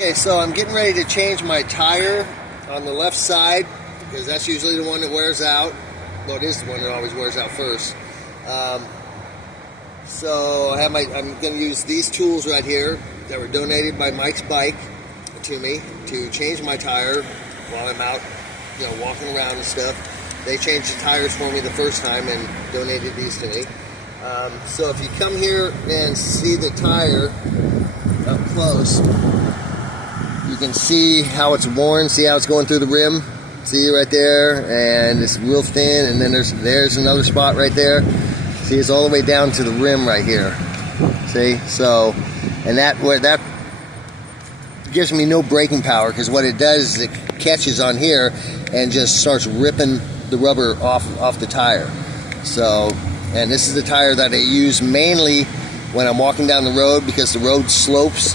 Okay, so I'm getting ready to change my tire on the left side because that's usually the one that wears out. Well, it is the one that always wears out first. So I'm going to use these tools right here that were donated by Mike's Bike to me to change my tire while I'm out, walking around and stuff. They changed the tires for me the first time and donated these to me. So if you come here and see the tire up close, you can see how it's worn, see how it's going through the rim. See right there, and it's real thin, and then there's another spot right there. See, it's all the way down to the rim right here. See, so, and that gives me no braking power, because what it does is it catches on here and just starts ripping the rubber off the tire. So, and this is the tire that I use mainly when I'm walking down the road, because the road slopes,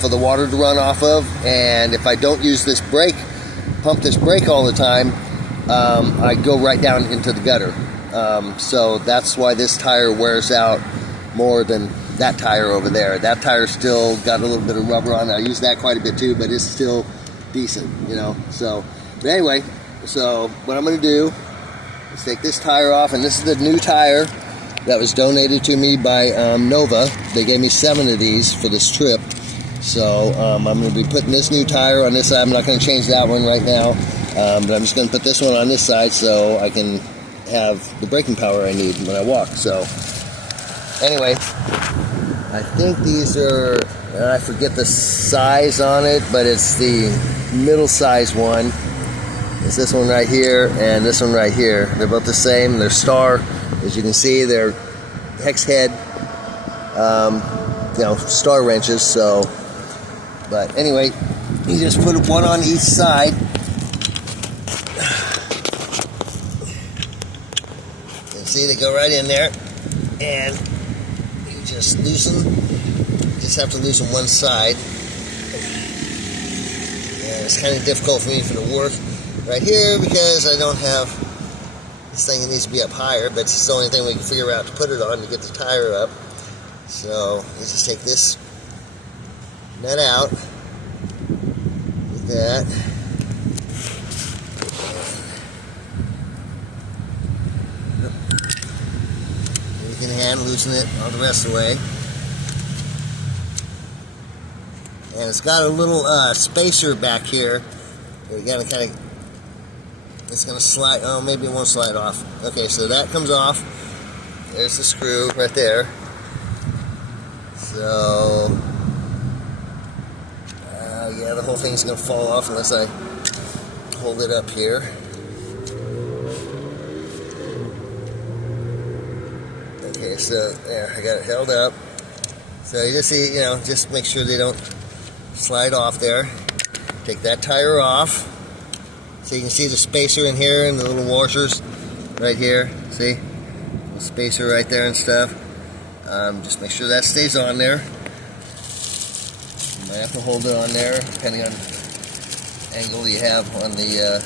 for the water to run off of. And if I don't use this brake, pump this brake all the time, I go right down into the gutter. So that's why this tire wears out more than that tire over there. That tire still got a little bit of rubber on it. I use that quite a bit too, but it's still decent, So, but anyway, so what I'm going to do is take this tire off, and this is the new tire that was donated to me by Nova. They gave me 7 of these for this trip. So I'm going to be putting this new tire on this side. I'm not going to change that one right now, but I'm just going to put this one on this side so I can have the braking power I need when I walk. So anyway, I think these are, I forget the size on it, but it's the middle size one. It's this one right here and this one right here. They're both the same. They're Star. As you can see, they're hex head, Star wrenches. So, but anyway, you just put one on each side. You see, they go right in there, and you just loosen. You just have to loosen one side. And it's kind of difficult for me to work right here because I don't have. This thing needs to be up higher, but it's the only thing we can figure out to put it on to get the tire up. So you just take this nut out, like that. You can hand loosen it all the rest of the way. And it's got a little spacer back here. You gotta kind of. It's going to slide, maybe it won't slide off. Okay, so that comes off. There's the screw right there. So, yeah, the whole thing's going to fall off unless I hold it up here. Okay, so there, I got it held up. So you just see, just make sure they don't slide off there. Take that tire off. So you can see the spacer in here and the little washers right here. See? The spacer right there and stuff. Just make sure that stays on there. You might have to hold it on there depending on the angle you have on the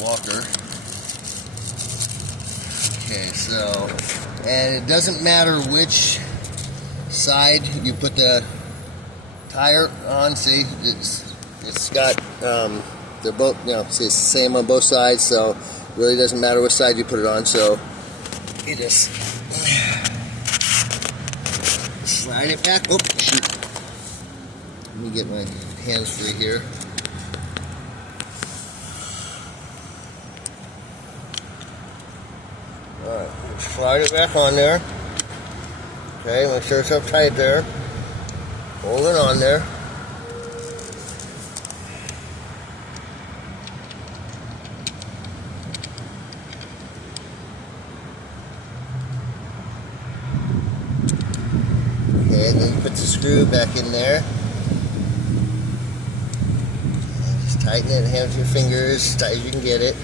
walker. Okay, so, and it doesn't matter which side you put the tire on. See, it's got they're both, it's the same on both sides, so it really doesn't matter which side you put it on. So you just slide it back. Oh, shoot. Let me get my hands free here. Alright, slide it back on there. Okay, make sure it's up tight there. Hold it on there. Okay, and then you put the screw back in there. And just tighten it and have it with your fingers as tight as you can get it.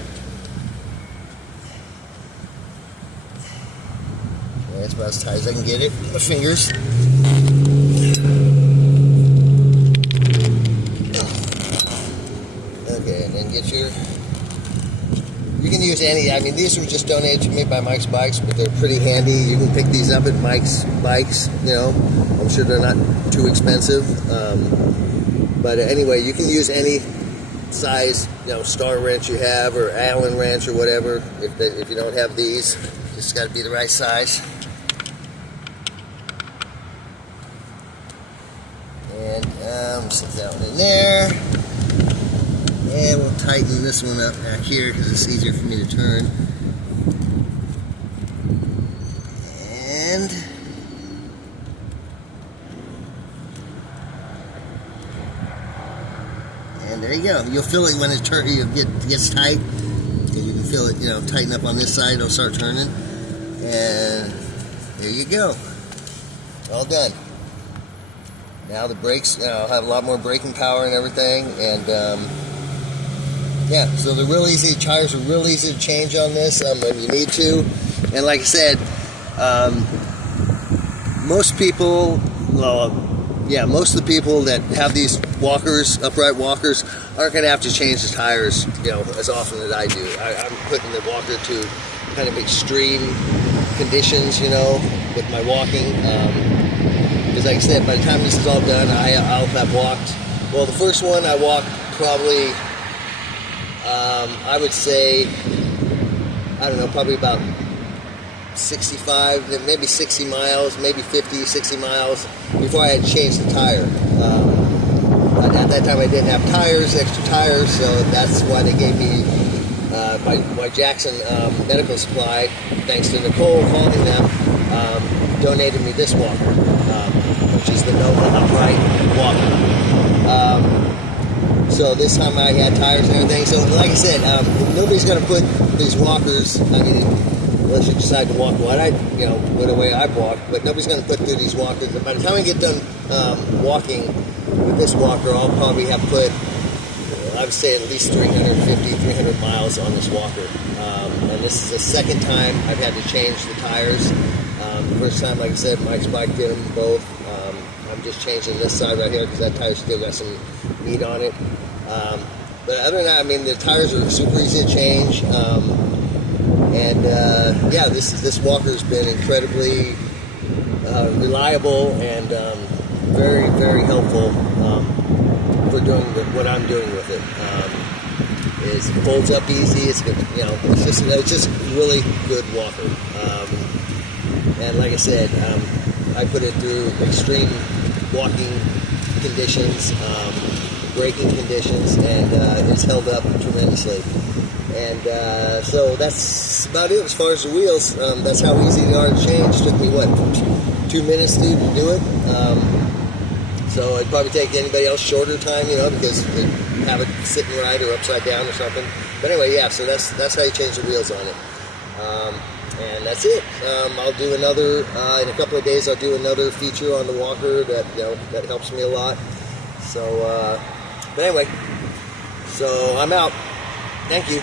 Okay, that's about as tight as I can get it with my fingers. Okay, and then get your. You can use any, these were just donated to me by Mike's Bikes, but they're pretty handy. You can pick these up at Mike's Bikes, I'm sure they're not too expensive. But anyway, you can use any size, star wrench you have, or Allen wrench, or whatever. If you don't have these, just got to be the right size. And set that one in there, and we'll tighten this one up back here because it's easier for me to turn. And there you go. You'll feel it when it gets tight. And you can feel it, tighten up on this side. It'll start turning. And there you go. All done. Now the brakes, I'll have a lot more braking power and everything. And yeah, so they're real easy. Tires are real easy to change on this when you need to. And like I said, most people, most of the people that have these walkers, upright walkers, aren't going to have to change the tires, as often as I do. I'm putting the walker to kind of extreme conditions, with my walking. Because like I said, by the time this is all done, I'll have walked. Well, the first one I walked probably, I would say, I don't know, probably about 65, maybe 60 miles, maybe 50, 60 miles before I had changed the tire. But at that time I didn't have tires, extra tires, so that's why they gave me, by Jackson Medical Supply, thanks to Nicole calling them, donated me this walker, which is the Nova upright walker. So this time I had tires and everything. So like I said, nobody's going to put these walkers, unless you decide to walk the way I've walked, but nobody's going to put through these walkers. But by the time I get done walking with this walker, I'll probably have put, I would say, at least 350, 300 miles on this walker. And this is the second time I've had to change the tires. The first time, like I said, Mike's bike did them both. I'm just changing this side right here because that tire still got some meat on it. But other than that, the tires are super easy to change. Yeah, this walker's been incredibly reliable and very, very helpful for doing what I'm doing with it. It folds up easy. It's good, it's just really good walker. And like I said, I put it through extreme walking conditions, braking conditions, and it's held up tremendously. And so that's about it as far as the wheels. That's how easy they are to change. Took me, 2 minutes to do it. So it'd probably take anybody else shorter time, because they have it sitting right or upside down or something. But anyway, yeah, so that's how you change the wheels on it. And that's it. I'll do another, in a couple of days, I'll do another feature on the walker that, that helps me a lot. So, but anyway, so I'm out. Thank you.